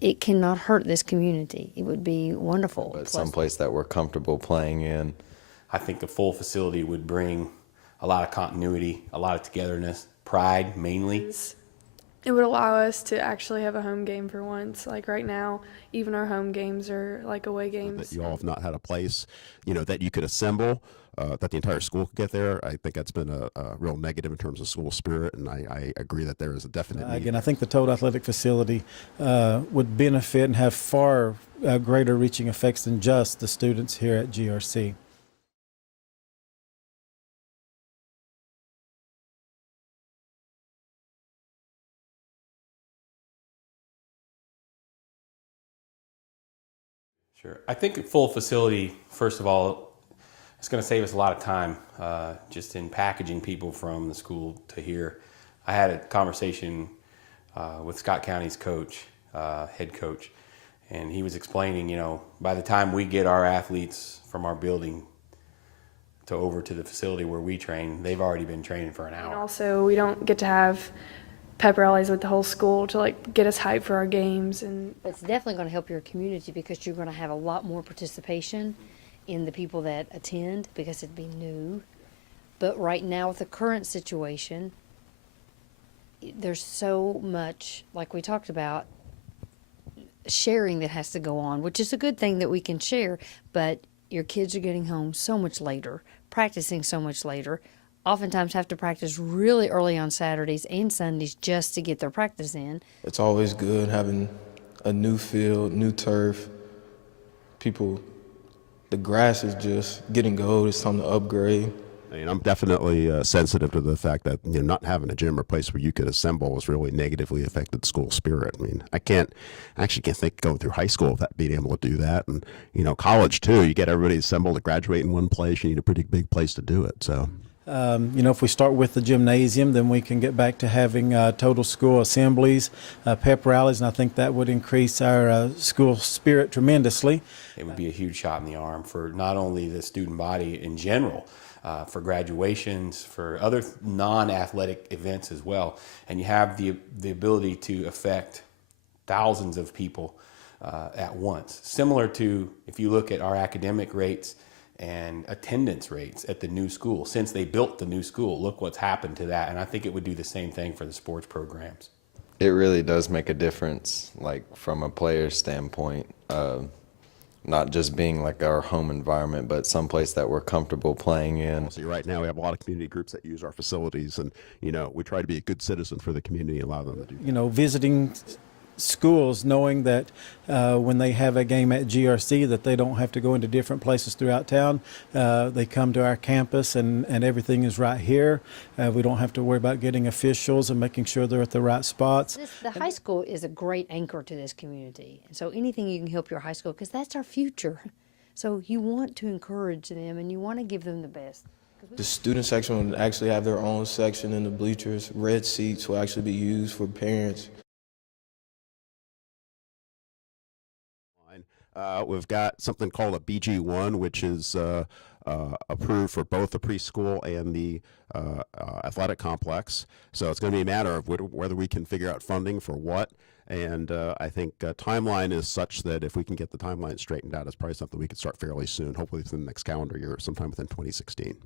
it cannot hurt this community. It would be wonderful. But someplace that we're comfortable playing in. I think the full facility would bring a lot of continuity, a lot of togetherness, pride mainly. It would allow us to actually have a home game for once. Like right now, even our home games are like away games. That you all have not had a place, that you could assemble, that the entire school could get there. I think that's been a real negative in terms of school spirit, and I agree that there is a definite need. Again, I think the Total Athletic Facility would benefit and have far greater reaching effects than just the students here at GRC. Sure. I think a full facility, first of all, it's going to save us a lot of time just in packaging people from the school to here. I had a conversation with Scott County's coach, head coach, and he was explaining, by the time we get our athletes from our building over to the facility where we train, they've already been training for an hour. And also, we don't get to have pep rallies with the whole school to like get us hyped for our games. And it's definitely going to help your community because you're going to have a lot more participation in the people that attend because it'd be new. But right now with the current situation, there's so much, like we talked about, sharing that has to go on, which is a good thing that we can share, but your kids are getting home so much later, practicing so much later, oftentimes have to practice really early on Saturdays and Sundays just to get their practice in. It's always good having a new field, new turf. The grass is just getting old. It's time to upgrade. I'm definitely sensitive to the fact that not having a gym or place where you could assemble has really negatively affected school spirit. I actually can't think going through high school without being able to do that, and college too. You get everybody assembled to graduate in one place. You need a pretty big place to do it. So. If we start with the gymnasium, then we can get back to having total school assemblies, pep rallies, and I think that would increase our school spirit tremendously. It would be a huge shot in the arm for not only the student body in general, for graduations, for other non-athletic events as well. And you have the ability to affect thousands of people at once. Similar to if you look at our academic rates and attendance rates at the new school. Since they built the new school, look what's happened to that. And I think it would do the same thing for the sports programs. It really does make a difference, like from a player's standpoint, not just being like our home environment, but someplace that we're comfortable playing in. See, right now we have a lot of community groups that use our facilities, and we try to be a good citizen for the community and allow them to do that. Visiting schools, knowing that when they have a game at GRC that they don't have to go into different places throughout town. They come to our campus and everything is right here. We don't have to worry about getting officials and making sure they're at the right spots. The high school is a great anchor to this community. And so anything you can help your high school, because that's our future. So you want to encourage them and you want to give them the best. The student section will actually have their own section in the bleachers. Red seats will actually be used for parents. We've got something called a BG1, which is approved for both the preschool and the athletic complex. So it's going to be a matter of whether we can figure out funding for what. And I think timeline is such that if we can get the timeline straightened out, it's probably something we could start fairly soon, hopefully within the next calendar year, sometime within 2016.